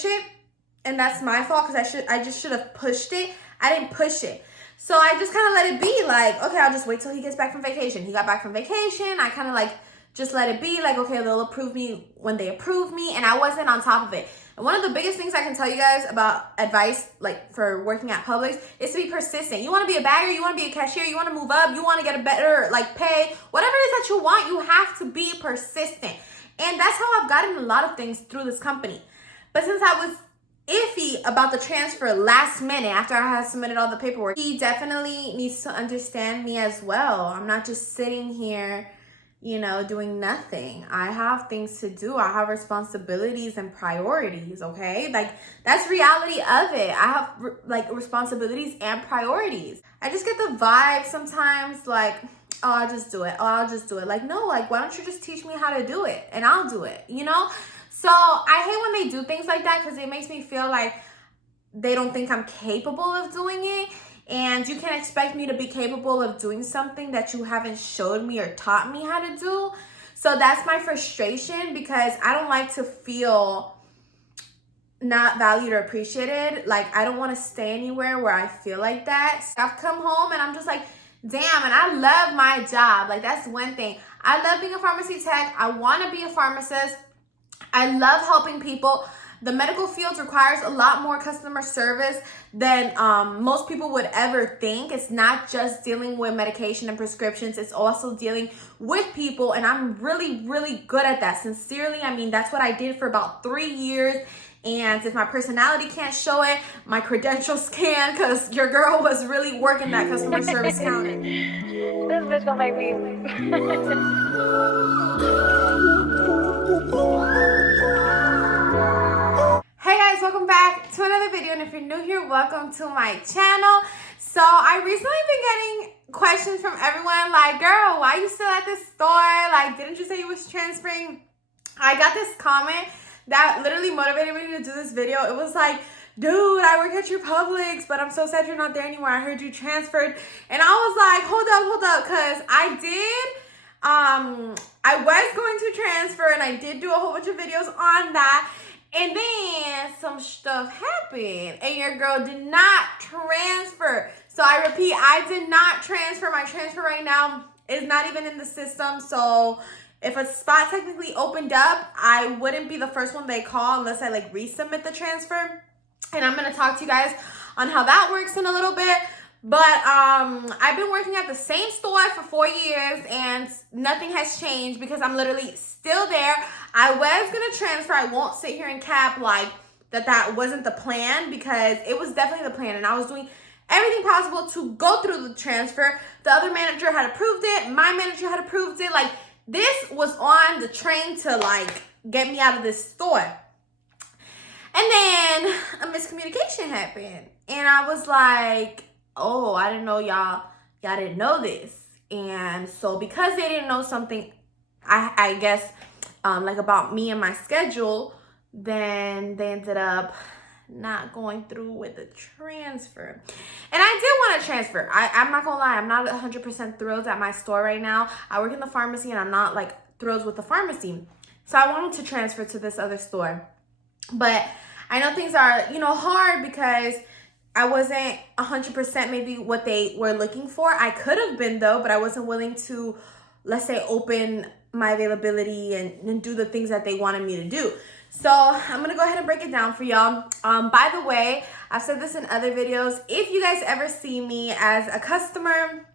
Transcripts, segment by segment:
push it, and that's my fault because I just should have pushed it. I didn't push it. So I just kind of let it be like, okay, I'll just wait till he gets back from vacation. He got back from vacation. I kind of like just let it be like, okay, they'll approve me when they approve me. And I wasn't on top of it. And one of the biggest things I can tell you guys about advice, like for working at Publix, is to be persistent. You want to be a bagger, you want to be a cashier, you want to move up, you want to get a better like pay, whatever it is that you want, you have to be persistent. And that's how I've gotten a lot of things through this company. But since I was iffy about the transfer last minute after I had submitted all the paperwork, he definitely needs to understand me as well. I'm not just sitting here, you know, doing nothing. I have things to do. I have responsibilities and priorities, okay? Like, that's reality of it. I have like responsibilities and priorities. I just get the vibe sometimes like, oh, I'll just do it. Oh, I'll just do it. Like, no, like, why don't you just teach me how to do it and I'll do it, you know? So I hate when they do things like that because it makes me feel like they don't think I'm capable of doing it. And you can't expect me to be capable of doing something that you haven't showed me or taught me how to do. So that's my frustration because I don't like to feel not valued or appreciated. Like, I don't want to stay anywhere where I feel like that. I've come home and I'm just like, damn, and I love my job. Like, that's one thing. I love being a pharmacy tech. I want to be a pharmacist. I love helping people. The medical field requires a lot more customer service than most people would ever think. It's not just dealing with medication and prescriptions. It's also dealing with people, and I'm really, really good at that. Sincerely, I mean, that's what I did for about 3 years. And if my personality can't show it, my credentials can, because your girl was really working that customer service counter. This bitch gonna make me. Hey guys, welcome back to another video, and if you're new here, welcome to my channel. So I recently been getting questions from everyone like, girl, why you still at this store? Like, didn't you say you was transferring? I got this comment that literally motivated me to do this video. It was like, dude, I work at your Publix, but I'm so sad you're not there anymore. I heard you transferred. And I was like, hold up, because I was going to transfer, and I did do a whole bunch of videos on that. And then some stuff happened, and your girl did not transfer. So I repeat, I did not transfer. My transfer right now is not even in the system. So if a spot technically opened up, I wouldn't be the first one they call unless I like resubmit the transfer. And I'm gonna talk to you guys on how that works in a little bit. But I've been working at the same store for 4 years and nothing has changed because I'm literally still there. I was gonna transfer. I won't sit here and cap like that wasn't the plan, because it was definitely the plan, and I was doing everything possible to go through the transfer. The other manager had approved it. My manager had approved it. Like, this was on the train to like get me out of this store. And then a miscommunication happened, and I was like, oh, I didn't know y'all didn't know this. And so because they didn't know something, I guess, like about me and my schedule, then they ended up not going through with the transfer. And I did want to transfer. I'm not gonna lie, I'm not 100% thrilled at my store right now. I work in the pharmacy, and I'm not like thrilled with the pharmacy. So I wanted to transfer to this other store. But I know things are, you know, hard because I wasn't 100% maybe what they were looking for. I could have been though, but I wasn't willing to, let's say, open my availability and do the things that they wanted me to do. So I'm gonna go ahead and break it down for y'all. By the way, I've said this in other videos. If you guys ever see me as a customer,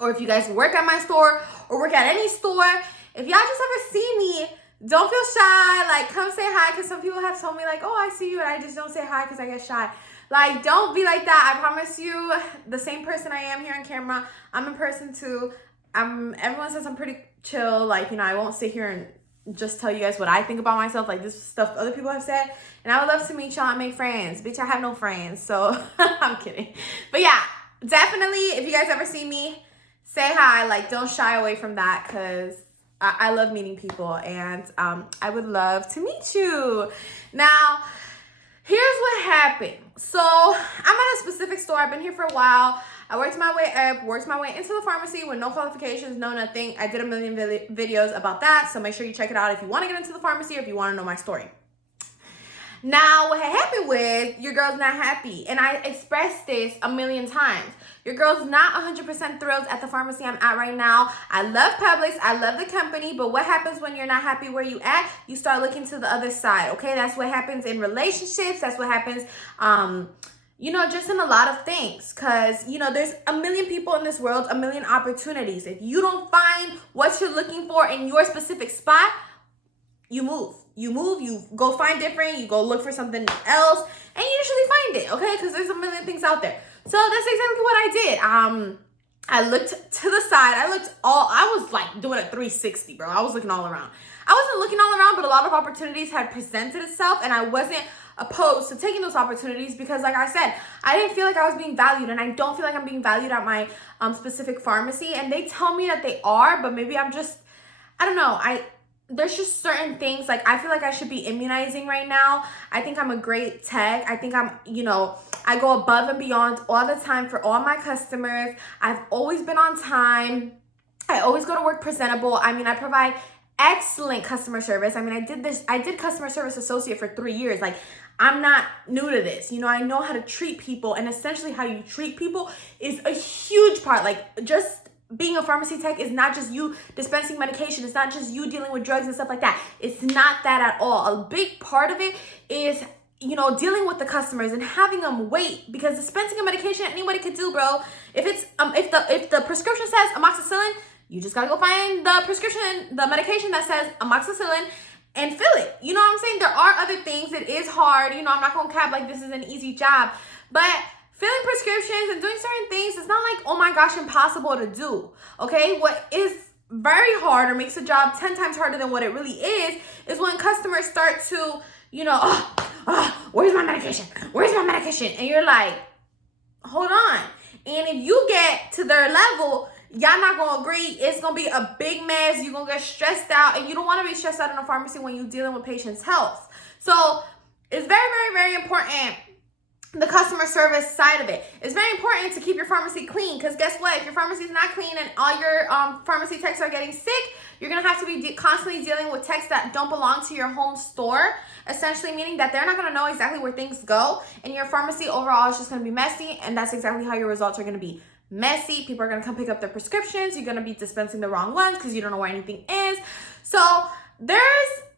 or if you guys work at my store or work at any store, if y'all just ever see me, don't feel shy. Like, come say hi, because some people have told me like, oh, I see you, and I just don't say hi because I get shy. Like, don't be like that. I promise you, the same person I am here on camera, I'm in person too. Everyone says I'm pretty chill. Like, you know, I won't sit here and just tell you guys what I think about myself. Like, this is stuff other people have said. And I would love to meet y'all and make friends. Bitch, I have no friends. So, I'm kidding. But yeah, definitely, if you guys ever see me, say hi. Like, don't shy away from that, because I love meeting people. And I would love to meet you. Now, here's what happened. So I'm at a specific store. I've been here for a while. I worked my way up, worked my way into the pharmacy with no qualifications, no nothing. I did a million videos about that, so make sure you check it out if you want to get into the pharmacy or if you want to know my story. Now, what had happened was your girl's not happy. And I expressed this a million times. Your girl's not 100% thrilled at the pharmacy I'm at right now. I love Publix. I love the company. But what happens when you're not happy where you at? You start looking to the other side, okay? That's what happens in relationships. That's what happens, just in a lot of things. Because, there's a million people in this world, a million opportunities. If you don't find what you're looking for in your specific spot, you move. You go find different, you go look for something else, and you usually find it, okay? Because there's a million things out there. So that's exactly what I did. I looked to the side. I was like doing a 360, bro. I was looking all around. I wasn't looking all around, but a lot of opportunities had presented itself, and I wasn't opposed to taking those opportunities because, like I said, I didn't feel like I was being valued, and I don't feel like I'm being valued at my specific pharmacy. And they tell me that they are, but maybe I'm just, I don't know. There's just certain things, like I feel like I should be immunizing right now. I think I'm a great tech. I think I go above and beyond all the time for all my customers. I've always been on time. I always go to work presentable. I mean, I provide excellent customer service. I mean, I did customer service associate for 3 years. Like, I'm not new to this. I know how to treat people, and essentially how you treat people is a huge part. Like, just being a pharmacy tech is not just you dispensing medication. It's not just you dealing with drugs and stuff like that. It's not that at all. A big part of it is, dealing with the customers and having them wait, because dispensing a medication anybody could do, bro. If it's if the prescription says amoxicillin, you just gotta go find the medication that says amoxicillin and fill it. You know what I'm saying? There are other things. It is hard. I'm not gonna cap like this is an easy job, but filling prescriptions and doing certain things, it's not like, oh my gosh, impossible to do, okay? What is very hard or makes a job 10 times harder than what it really is when customers start to, where's my medication? Where's my medication? And you're like, hold on. And if you get to their level, y'all not gonna agree. It's gonna be a big mess. You're gonna get stressed out, and you don't wanna be stressed out in a pharmacy when you're dealing with patients' health. So it's very, very, very important. The customer service side of it. It's very important to keep your pharmacy clean, because guess what? If your pharmacy is not clean and all your pharmacy techs are getting sick, you're going to have to be constantly dealing with techs that don't belong to your home store, essentially meaning that they're not going to know exactly where things go, and your pharmacy overall is just going to be messy, and that's exactly how your results are going to be messy. People are going to come pick up their prescriptions. You're going to be dispensing the wrong ones because you don't know where anything is. So there's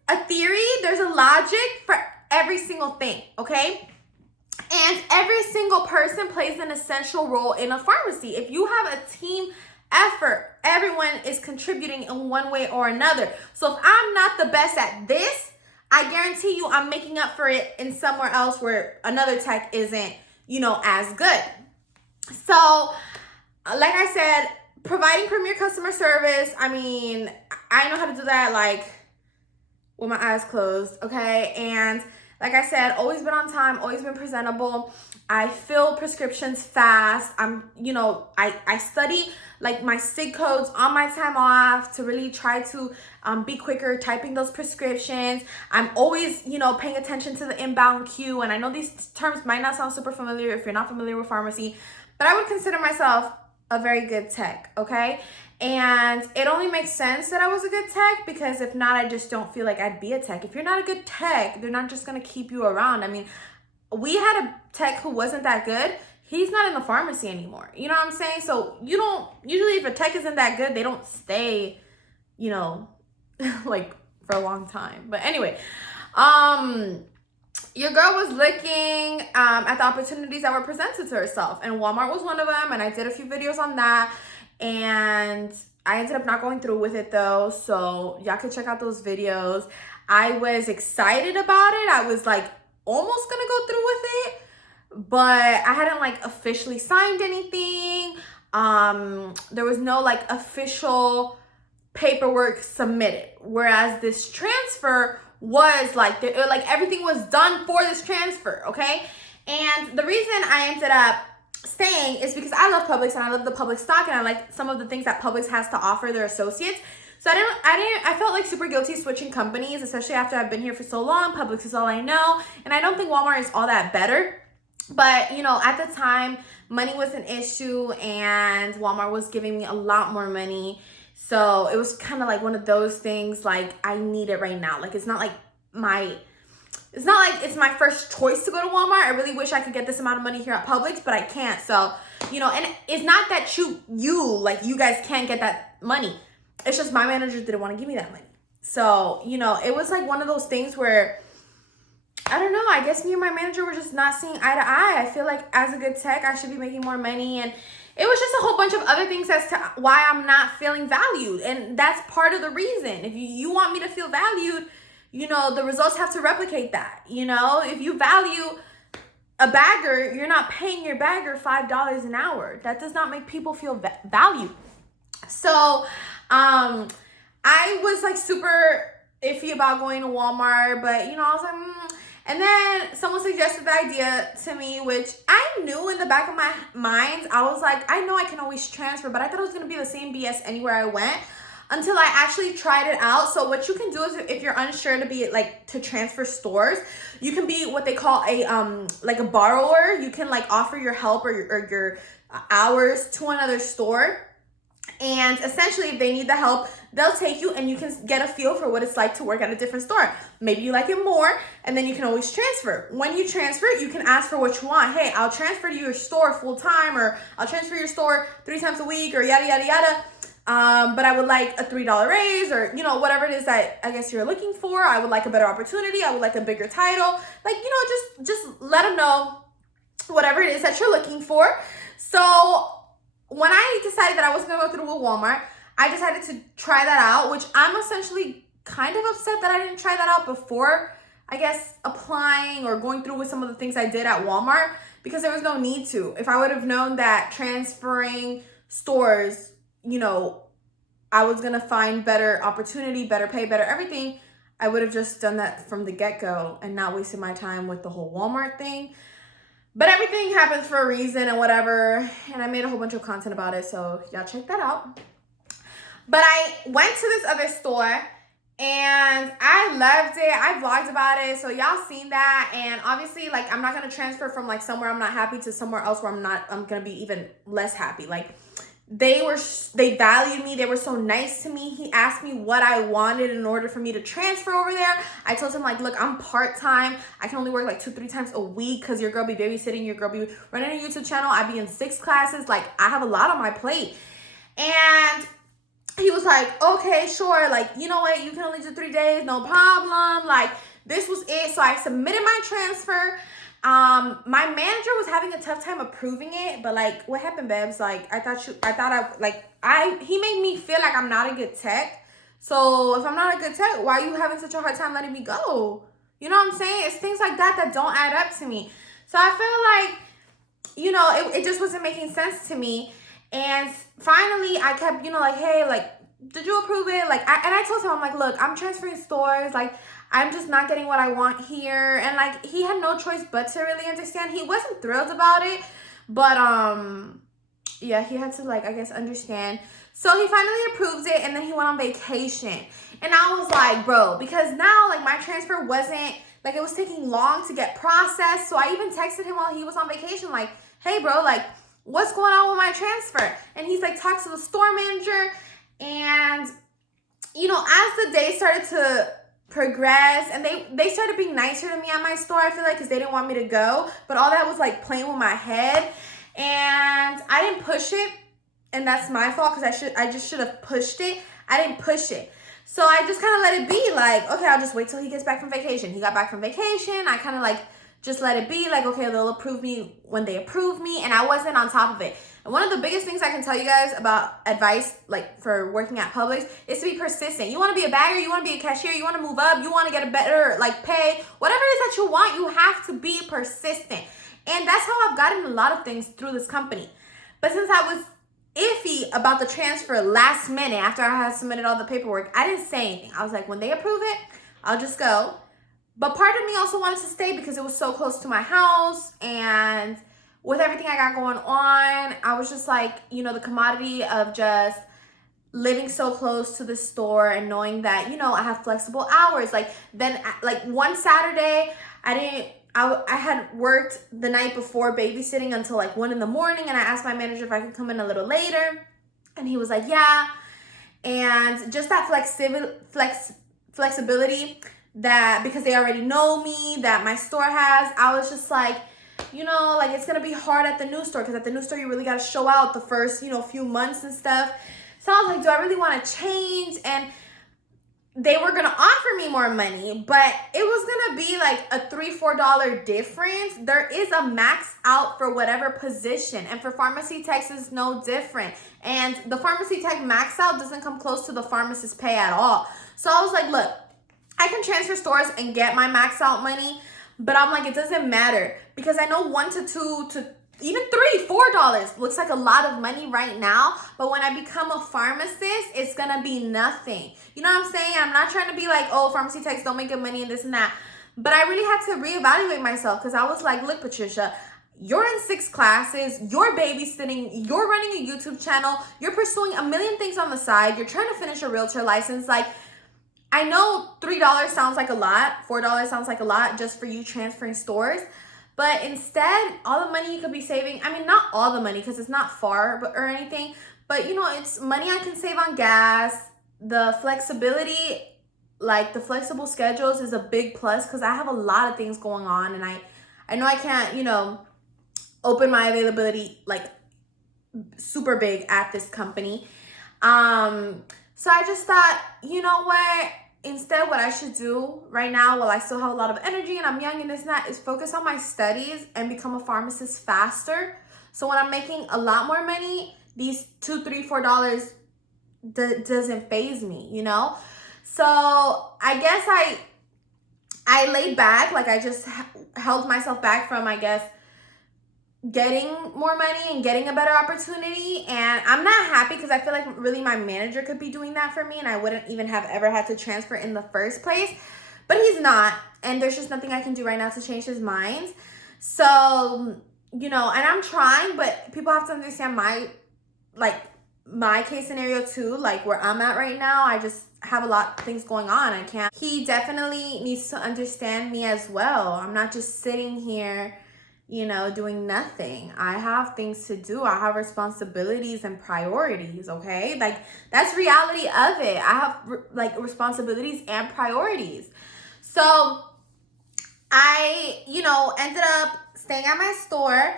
a theory, there's a logic for every single thing, okay? And every single person plays an essential role in a pharmacy. If you have a team effort, everyone is contributing in one way or another. So if I'm not the best at this, I guarantee you I'm making up for it in somewhere else where another tech isn't, as good. So, like I said, providing premier customer service, I mean, I know how to do that, like, with my eyes closed, okay? And like I said, always been on time, always been presentable. I fill prescriptions fast. I study like my SIG codes on my time off to really try to be quicker typing those prescriptions. I'm always, paying attention to the inbound queue. And I know these terms might not sound super familiar if you're not familiar with pharmacy, but I would consider myself a very good tech, okay? And it only makes sense that I was a good tech, because if not, I just don't feel like I'd be a tech. If you're not a good tech, they're not just going to keep you around. I mean, we had a tech who wasn't that good. He's not in the pharmacy anymore. You know what I'm saying? So usually if a tech isn't that good, they don't stay, like for a long time. But anyway, your girl was looking at the opportunities that were presented to herself, and Walmart was one of them, and I did a few videos on that. And I ended up not going through with it though, so y'all can check out those videos. I was excited about it. I was like almost gonna go through with it, but I hadn't like officially signed anything. There was no like official paperwork submitted, whereas this transfer was like everything was done for this transfer, okay? And the reason I ended up staying is because I love Publix, and I love the Publix stock, and I like some of the things that Publix has to offer their associates. So I felt like super guilty switching companies, especially after I've been here for so long. Publix is all I know, and I don't think Walmart is all that better. But, at the time, money was an issue, and Walmart was giving me a lot more money. So it was kind of like one of those things, like, I need it right now. Like, it's not like it's not like it's my first choice to go to Walmart. I really wish I could get this amount of money here at Publix, but I can't. So, you know, and it's not that you guys can't get that money. It's just my manager didn't want to give me that money. So, you know, it was like one of those things where, I don't know, I guess me and my manager were just not seeing eye to eye. I feel like as a good tech, I should be making more money. And it was just a whole bunch of other things as to why I'm not feeling valued. And that's part of the reason. If you want me to feel valued, you know, the results have to replicate that. You know, if you value a bagger, you're not paying your bagger $5 an hour. That does not make people feel valued. So, I was like super iffy about going to Walmart, but you know, I was like, And then someone suggested the idea to me, which I knew in the back of my mind. I was like, I know I can always transfer, but I thought it was going to be the same BS anywhere I went until I actually tried it out. So what you can do is if you're unsure to transfer stores, you can be what they call a borrower. You can like offer your help or your hours to another store. And essentially, if they need the help, they'll take you and you can get a feel for what it's like to work at a different store. Maybe you like it more, and then you can always transfer. When you transfer, you can ask for what you want. Hey, I'll transfer to your store full time, or I'll transfer your store 3 times a week, or yada, yada, yada. But I would like a $3 raise, or, you know, whatever it is that I guess you're looking for. I would like a better opportunity. I would like a bigger title. Like, you know, just let them know whatever it is that you're looking for. So when I decided that I wasn't going to go through with Walmart, I decided to try that out, which I'm essentially kind of upset that I didn't try that out before, I guess, applying or going through with some of the things I did at Walmart, because there was no need to. If I would have known that transferring stores, you know, I was going to find better opportunity, better pay, better everything, I would have just done that from the get-go and not wasted my time with the whole Walmart thing. But everything happens for a reason and whatever. And I made a whole bunch of content about it, so y'all check that out. But I went to this other store and I loved it. I vlogged about it, so y'all seen that. And obviously, like, I'm not gonna transfer from like somewhere I'm not happy to somewhere else where I'm gonna be even less happy. Like, they valued me. They were so nice to me. He asked me what I wanted in order for me to transfer over there. I told him, like, look, I'm part-time. I can only work like 2-3 times a week because your girl be babysitting, your girl be running a YouTube channel. I be in 6 classes. Like, I have a lot on my plate. And he was like, okay, sure. Like, you know what? You can only do 3 days. No problem. Like, this was it. So I submitted my transfer. My manager was having a tough time approving it, but like, what happened, babes? Like, he made me feel like I'm not a good tech. So if I'm not a good tech, why are you having such a hard time letting me go? You know what I'm saying? It's things like that don't add up to me. So I feel like, you know, it just wasn't making sense to me. And finally I kept, you know, like, hey, like, did you approve it? Like, I told him, I'm like, look, I'm transferring stores. Like, I'm just not getting what I want here. And like, he had no choice but to really understand. He wasn't thrilled about it, but yeah, he had to, like, I guess, understand. So he finally approves it, and then he went on vacation. And I was like, bro, because now, like, my transfer wasn't, like, it was taking long to get processed. So I even texted him while he was on vacation, like, hey, bro, like, what's going on with my transfer? And he's like, talk to the store manager. And, you know, as the day started to progress, and they started being nicer to me at my store, I feel like, because they didn't want me to go, but all that was like playing with my head, and I didn't push it, and that's my fault, because I just should have pushed it. I didn't push it, so I just kind of let it be, like, okay, I'll just wait till he gets back from vacation. He got back from vacation. I kind of like just let it be, like, okay, they'll approve me when they approve me, and I wasn't on top of it. And one of the biggest things I can tell you guys about advice, like, for working at Publix, is to be persistent. You want to be a bagger, you want to be a cashier, you want to move up, you want to get a better, like, pay, whatever it is that you want, you have to be persistent. And that's how I've gotten a lot of things through this company. But since I was iffy about the transfer last minute after I had submitted all the paperwork, I didn't say anything. I was like, when they approve it, I'll just go. But part of me also wanted to stay because it was so close to my house, and with everything I got going on, I was just like, you know, the commodity of just living so close to the store and knowing that, you know, I have flexible hours. Like, then, like, one Saturday, I had worked the night before babysitting until like 1 a.m, and I asked my manager if I could come in a little later, and he was like, yeah. And just that flexibility that because they already know me, that my store has, I was just like, you know, like it's gonna be hard at the new store because at the new store you really gotta show out the first, you know, few months and stuff. So I was like, do I really want to change? And they were gonna offer me more money, but it was gonna be like a $3-4 difference. There is a max out for whatever position, and for pharmacy techs is no different. And the pharmacy tech max out doesn't come close to the pharmacist pay at all. So I was like, look, I can transfer stores and get my max out money, but I'm like, it doesn't matter because I know $1 to $2 to even $3-4 looks like a lot of money right now, but when I become a pharmacist, it's gonna be nothing. You know what I'm saying? I'm not trying to be like, oh, pharmacy techs don't make good money and this and that, but I really had to reevaluate myself because I was like, look, Patricia, you're in 6 classes, you're babysitting, you're running a YouTube channel, you're pursuing a million things on the side, you're trying to finish a realtor license. Like, I know $3 sounds like a lot, $4 sounds like a lot just for you transferring stores. But instead, all the money you could be saving, I mean, not all the money because it's not far or anything, but you know, it's money I can save on gas. The flexibility, like the flexible schedules is a big plus because I have a lot of things going on and I know I can't, you know, open my availability like super big at this company. So I just thought, you know what? Instead, what I should do right now, while I still have a lot of energy and I'm young and this and that, is focus on my studies and become a pharmacist faster. So when I'm making a lot more money, these $2, $3, $4 doesn't faze me, you know? So I guess I laid back, like I just held myself back from, I guess, getting more money and getting a better opportunity. And I'm not happy because I feel like really my manager could be doing that for me and I wouldn't even have ever had to transfer in the first place, but he's not, and there's just nothing I can do right now to change his mind. So, you know, and I'm trying, but people have to understand my case scenario too, like where I'm at right now. I just have a lot of things going on. He definitely needs to understand me as well. I'm not just sitting here, you know, doing nothing. I have things to do. I have responsibilities and priorities, okay? Like, that's reality of it. I have, like, responsibilities and priorities. So, I, you know, ended up staying at my store,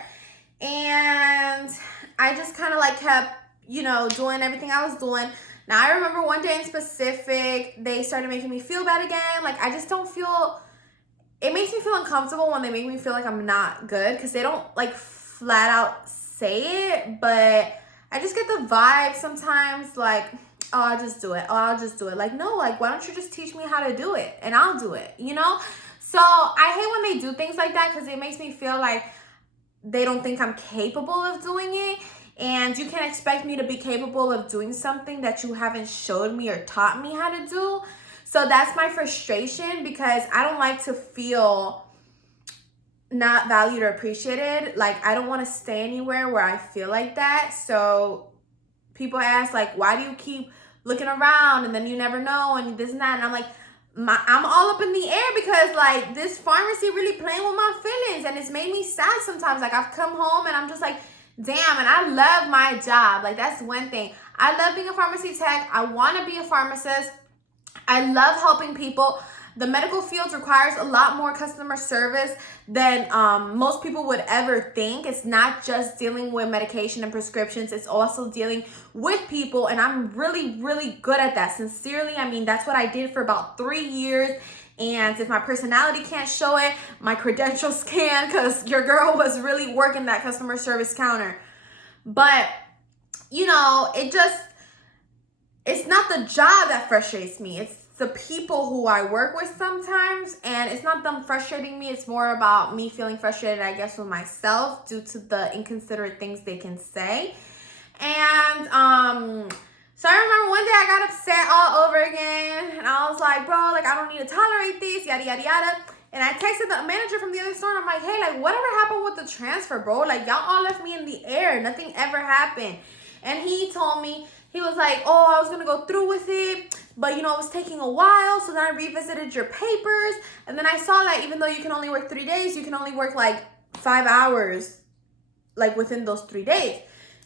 and I just kind of, like, kept, you know, doing everything I was doing. Now, I remember one day in specific, they started making me feel bad again. Like, I just don't feel... It makes me feel uncomfortable when they make me feel like I'm not good because they don't like flat out say it, but I just get the vibe sometimes like, oh, I'll just do it. Oh, I'll just do it. Like, no, like, why don't you just teach me how to do it and I'll do it, you know? So I hate when they do things like that because it makes me feel like they don't think I'm capable of doing it. And you can't expect me to be capable of doing something that you haven't showed me or taught me how to do. So that's my frustration because I don't like to feel not valued or appreciated. Like, I don't want to stay anywhere where I feel like that. So people ask, like, why do you keep looking around and then you never know and this and that? And I'm like, I'm all up in the air because, like, this pharmacy really playing with my feelings and it's made me sad sometimes. Like, I've come home and I'm just like, damn, and I love my job. Like, that's one thing. I love being a pharmacy tech. I want to be a pharmacist. I love helping people. The medical field requires a lot more customer service than most people would ever think. It's not just dealing with medication and prescriptions. It's also dealing with people, and I'm really, really good at that. Sincerely, I mean, that's what I did for about 3 years. And if my personality can't show it, my credentials can, because your girl was really working that customer service counter. But, you know, it's not the job that frustrates me. It's the people who I work with sometimes. And it's not them frustrating me. It's more about me feeling frustrated, I guess, with myself due to the inconsiderate things they can say. And so I remember one day I got upset all over again. And I was like, bro, like, I don't need to tolerate this, yada, yada, yada. And I texted the manager from the other store and I'm like, hey, like, whatever happened with the transfer, bro? Like, y'all all left me in the air. Nothing ever happened. And he told me, he was like, oh, I was going to go through with it, but, you know, it was taking a while. So then I revisited your papers. And then I saw that even though you can only work 3 days, you can only work like 5 hours, like within those 3 days.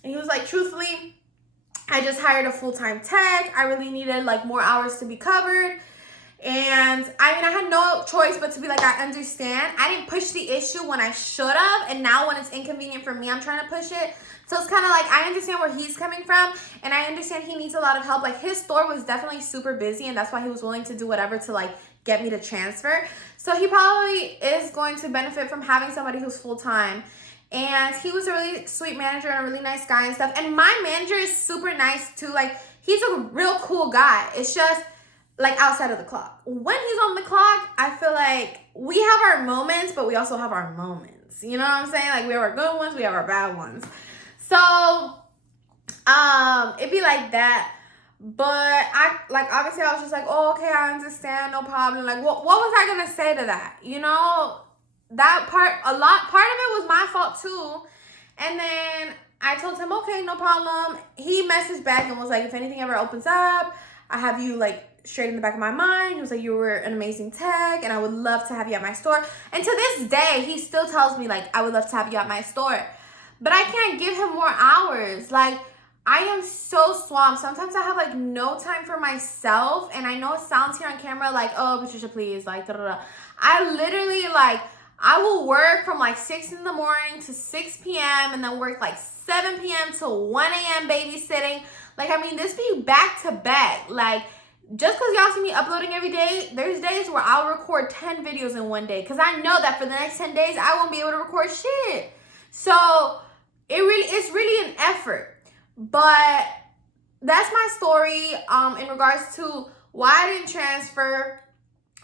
And he was like, truthfully, I just hired a full-time tech. I really needed like more hours to be covered. And I mean, I had no choice but to be like, I understand. I didn't push the issue when I should have. And now when it's inconvenient for me, I'm trying to push it. So it's kind of like, I understand where he's coming from. And I understand he needs a lot of help. Like, his store was definitely super busy. And that's why he was willing to do whatever to like get me to transfer. So he probably is going to benefit from having somebody who's full-time. And he was a really sweet manager and a really nice guy and stuff. And my manager is super nice too. Like, he's a real cool guy. It's just like outside of the clock. When he's on the clock, I feel like we have our moments, but we also have our moments. You know what I'm saying? Like, we have our good ones, we have our bad ones. So, it'd be like that. But obviously I was just like, oh, okay, I understand, no problem. Like, what was I gonna say to that? You know, that part of it was my fault too. And then I told him, okay, no problem. He messaged back and was like, if anything ever opens up, I have you like straight in the back of my mind. He was like, you were an amazing tech and I would love to have you at my store. And to this day, he still tells me like, I would love to have you at my store. But I can't give him more hours. Like, I am so swamped. Sometimes I have like no time for myself. And I know it sounds here on camera like, oh, Patricia, please, like, da da da. I literally like, I will work from like 6 in the morning to 6 p.m. and then work like 7 p.m. to 1 a.m. babysitting. Like, I mean, this be back to back. Like, just because y'all see me uploading every day, there's days where I'll record 10 videos in one day. Because I know that for the next 10 days, I won't be able to record shit. So, it's really an effort. But that's my story in regards to why I didn't transfer.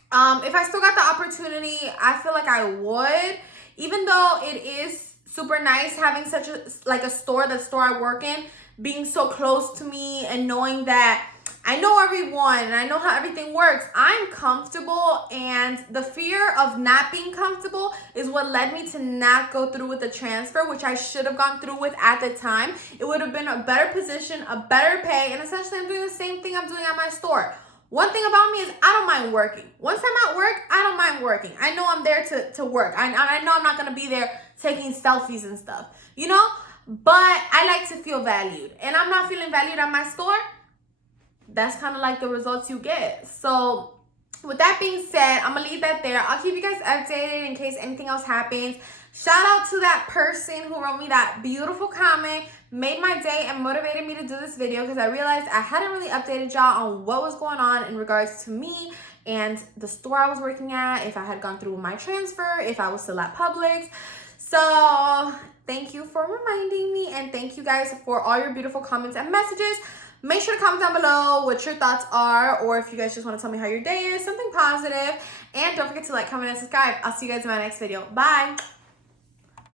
If I still got the opportunity, I feel like I would. Even though it is super nice having such a store, the store I work in, being so close to me and knowing that I know everyone and I know how everything works. I'm comfortable, and the fear of not being comfortable is what led me to not go through with the transfer, which I should have gone through with at the time. It would have been a better position, a better pay, and essentially I'm doing the same thing I'm doing at my store. One thing about me is I don't mind working. Once I'm at work, I don't mind working. I know I'm there to work. I know I'm not going to be there taking selfies and stuff, you know? But I like to feel valued. And I'm not feeling valued at my store. That's kind of like the results you get. So with that being said, I'm going to leave that there. I'll keep you guys updated in case anything else happens. Shout out to that person who wrote me that beautiful comment, made my day and motivated me to do this video, because I realized I hadn't really updated y'all on what was going on in regards to me and the store I was working at, if I had gone through my transfer, if I was still at Publix. So thank you for reminding me, and thank you guys for all your beautiful comments and messages. Make sure to comment down below what your thoughts are, or if you guys just want to tell me how your day is, something positive. And don't forget to like, comment, and subscribe. I'll see you guys in my next video. Bye.